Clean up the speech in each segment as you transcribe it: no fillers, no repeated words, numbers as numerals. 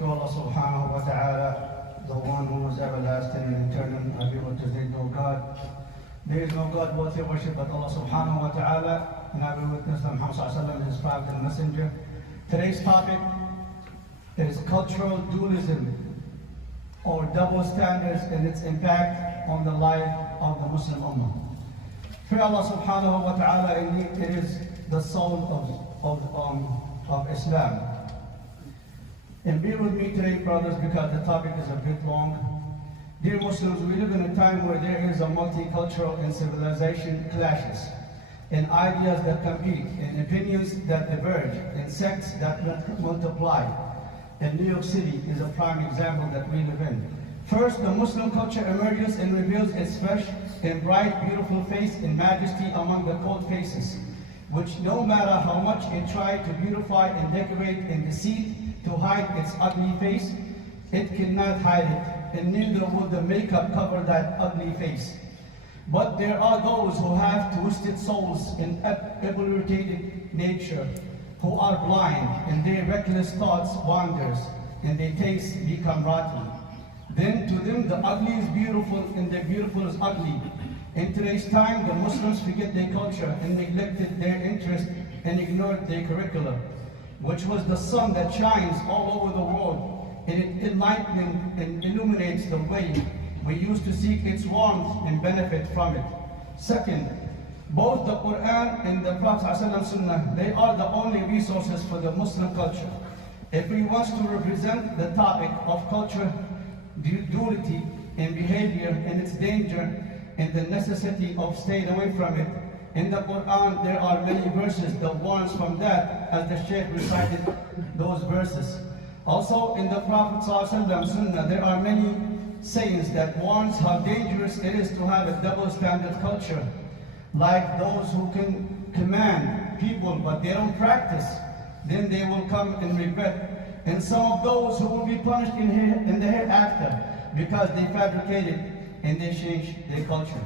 to Allah subhanahu wa ta'ala, the one who is everlasting and eternal. I be able to say no God. There is no God worthy of worship but Allah subhanahu wa ta'ala. And I will witness that Muhammad sallallahu alaihi wasallam is his prophet and messenger. Today's topic is cultural dualism, or double standards and its impact on the life of the Muslim Ummah. Fear Allah subhanahu wa ta'ala, indeed it is the soul of Islam. And be with me today, brothers, because the topic is a bit long. Dear Muslims, we live in a time where there is a multicultural and civilization clashes, and ideas that compete, and opinions that diverge, and sects that multiply. And New York City is a prime example that we live in. First, the Muslim culture emerges and reveals its fresh and bright, beautiful face in majesty among the cold faces, which no matter how much it tried to beautify and decorate and deceive to hide its ugly face, it cannot hide it, and neither would the makeup cover that ugly face. But there are those who have twisted souls and evaluated nature, who are blind, and their reckless thoughts wanders, and their tastes become rotten. Then to them the ugly is beautiful, and the beautiful is ugly. In today's time, the Muslims forget their culture and neglected their interest and ignored their curriculum, which was the sun that shines all over the world, and it enlightens and illuminates the way we used to seek its warmth and benefit from it. Second, both the Quran and the Prophet ﷺ Sunnah, they are the only resources for the Muslim culture. If we want to represent the topic of culture, duality and behavior and its danger and the necessity of staying away from it, in the Quran there are many verses that warns from that, as the Shaykh recited those verses. Also in the Prophet ﷺ Sunnah there are many sayings that warns how dangerous it is to have a double standard culture, like those who can command people but they don't practice, then they will come and regret, and some of those who will be punished in the hereafter because they fabricated and they changed their culture.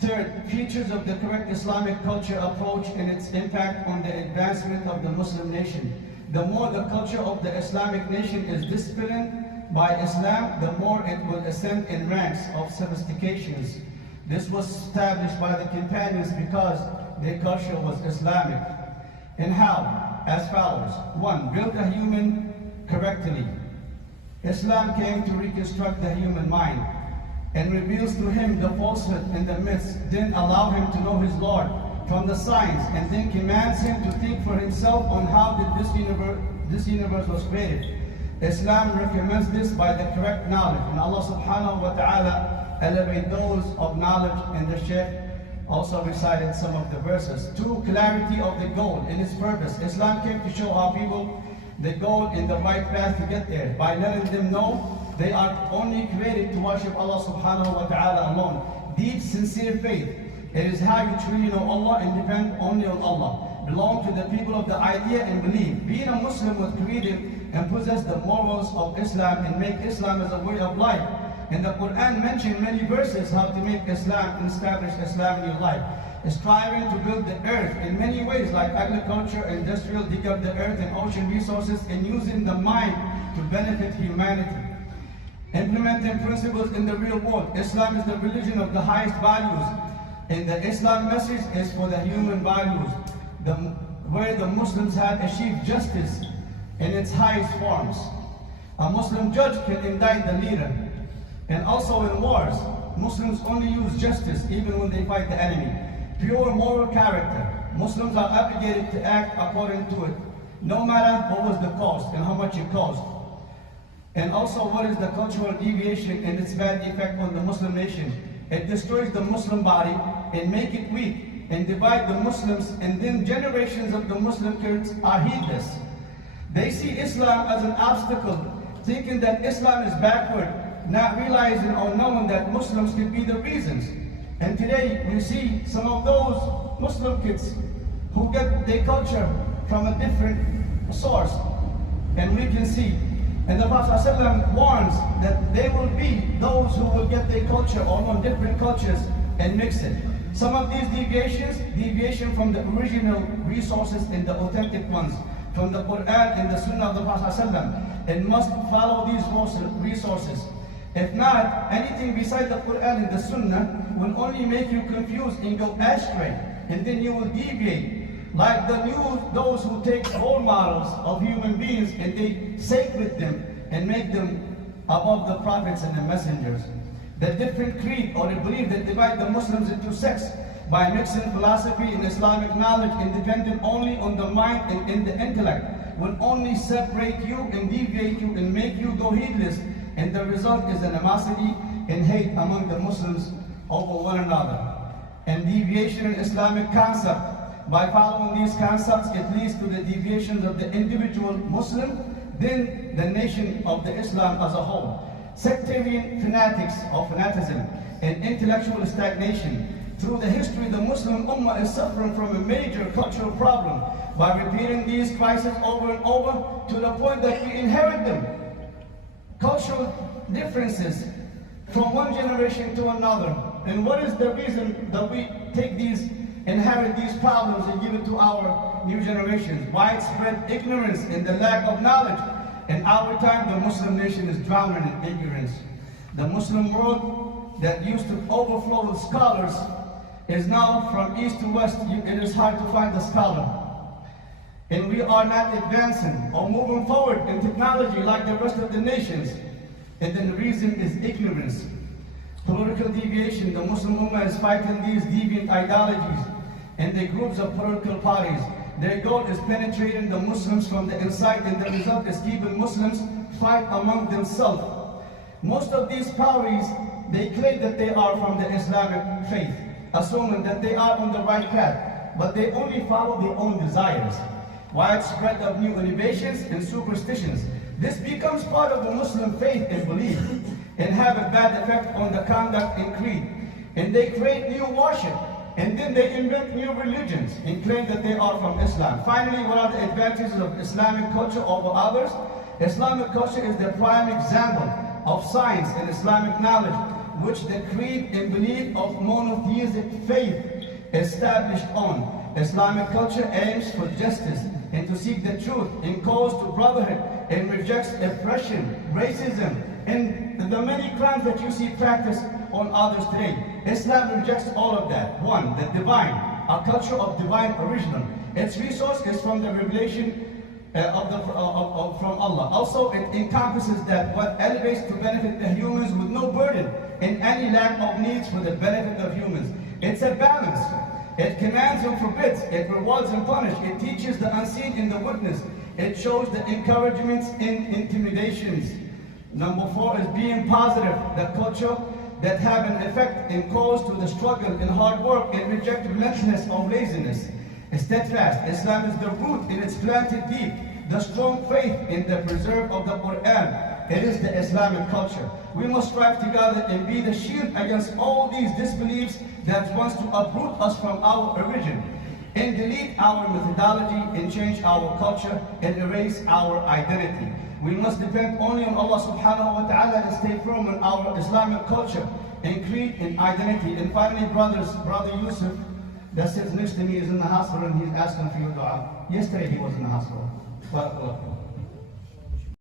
Third, features of the correct Islamic culture approach and its impact on the advancement of the Muslim nation. The more the culture of the Islamic nation is disciplined by Islam, the more it will ascend in ranks of sophistications. This was established by the companions because their culture was Islamic. And how? As follows. 1. Build a human correctly. Islam came to reconstruct the human mind and reveals to him the falsehood in the myths, then allow him to know his Lord from the signs, and then commands him to think for himself on how this universe was created. Islam recommends this by the correct knowledge, and Allah subhanahu wa ta'ala elevate those of knowledge, and the Shaykh also recited some of the verses. 2. Clarity of the goal and its purpose. Islam came to show our people the goal and the right path to get there, by letting them know they are only created to worship Allah subhanahu wa ta'ala alone. Deep, sincere faith. It is how you truly know Allah and depend only on Allah. Belong to the people of the idea and belief. Being a Muslim was created and possess the morals of Islam and make Islam as a way of life. And the Quran mentioned many verses how to make Islam and establish Islam in your life. Striving to build the earth in many ways, like agriculture, industrial, dig up the earth and ocean resources, and using the mind to benefit humanity. Implementing principles in the real world. Islam is the religion of the highest values, and the Islam message is for the human values, where the Muslims have achieved justice in its highest forms. A Muslim judge can indict the leader. And also in wars, Muslims only use justice even when they fight the enemy. Pure moral character. Muslims are obligated to act according to it, no matter what was the cost and how much it cost. And also, what is the cultural deviation and its bad effect on the Muslim nation? It destroys the Muslim body and make it weak and divide the Muslims, and then generations of the Muslim kids are heedless. They see Islam as an obstacle, thinking that Islam is backward, not realizing or knowing that Muslims could be the reasons. And today we see some of those Muslim kids who get their culture from a different source, and we can see. And the Prophet ﷺ warns that there will be those who will get their culture all on different cultures and mix it. Some of these deviation from the original resources and the authentic ones, from the Quran and the Sunnah of the Prophet ﷺ. and must follow these resources. If not, anything beside the Quran and the Sunnah will only make you confused and go astray, and then you will deviate. Like those who take role models of human beings and they sacred them and make them above the prophets and the messengers. The different creed or the belief that divide the Muslims into sects by mixing philosophy and Islamic knowledge independent only on the mind and in the intellect will only separate you and deviate you and make you go heedless, and the result is animosity and hate among the Muslims over one another. And deviation in Islamic concept. By following these concepts, it leads to the deviations of the individual Muslim, then the nation of the Islam as a whole. Sectarian fanatics or fanatism and intellectual stagnation. Through the history, the Muslim Ummah is suffering from a major cultural problem by repeating these crises over and over to the point that we inherit them. Cultural differences from one generation to another. And what is the reason that we inherit these problems and give it to our new generations? Widespread ignorance and the lack of knowledge. In our time, the Muslim nation is drowning in ignorance. The Muslim world that used to overflow with scholars is now from east to west. It is hard to find a scholar. And we are not advancing or moving forward in technology like the rest of the nations. And then the reason is ignorance. Political deviation. The Muslim Ummah is fighting these deviant ideologies and the groups of political parties. Their goal is penetrating the Muslims from the inside, and the result is keeping Muslims fight among themselves. Most of these parties, they claim that they are from the Islamic faith, assuming that they are on the right path, but they only follow their own desires. Widespread of new innovations and superstitions. This becomes part of the Muslim faith and belief, and have a bad effect on the conduct and creed. And they create new worship, and then they invent new religions and claim that they are from Islam. Finally, what are the advantages of Islamic culture over others? Islamic culture is the prime example of science and Islamic knowledge, which the creed and belief of monotheistic faith established on. Islamic culture aims for justice and to seek the truth and calls to brotherhood and rejects oppression, racism, and the many crimes that you see practiced on others today. Islam rejects all of that. One, the divine, a culture of divine original. Its resource is from the revelation from Allah. Also, it encompasses that what elevates to benefit the humans with no burden and any lack of needs for the benefit of humans. It's a balance. It commands and forbids. It rewards and punishes. It teaches the unseen in the witness. It shows the encouragements in intimidations. Number 4 is being positive, the culture that have an effect and cause to the struggle and hard work and reject relentlessness or laziness. Steadfast, Islam is the root and it's planted deep. The strong faith in the preserve of the Quran. It is the Islamic culture. We must strive together and be the shield against all these disbeliefs that wants to uproot us from our origin and delete our methodology and change our culture and erase our identity. We must depend only on Allah subhanahu wa ta'ala and stay firm in our Islamic culture and creed and identity. And finally, brother Yusuf, that sits next to me, is in the hospital and he's asking for your dua. Yesterday he was in the hospital.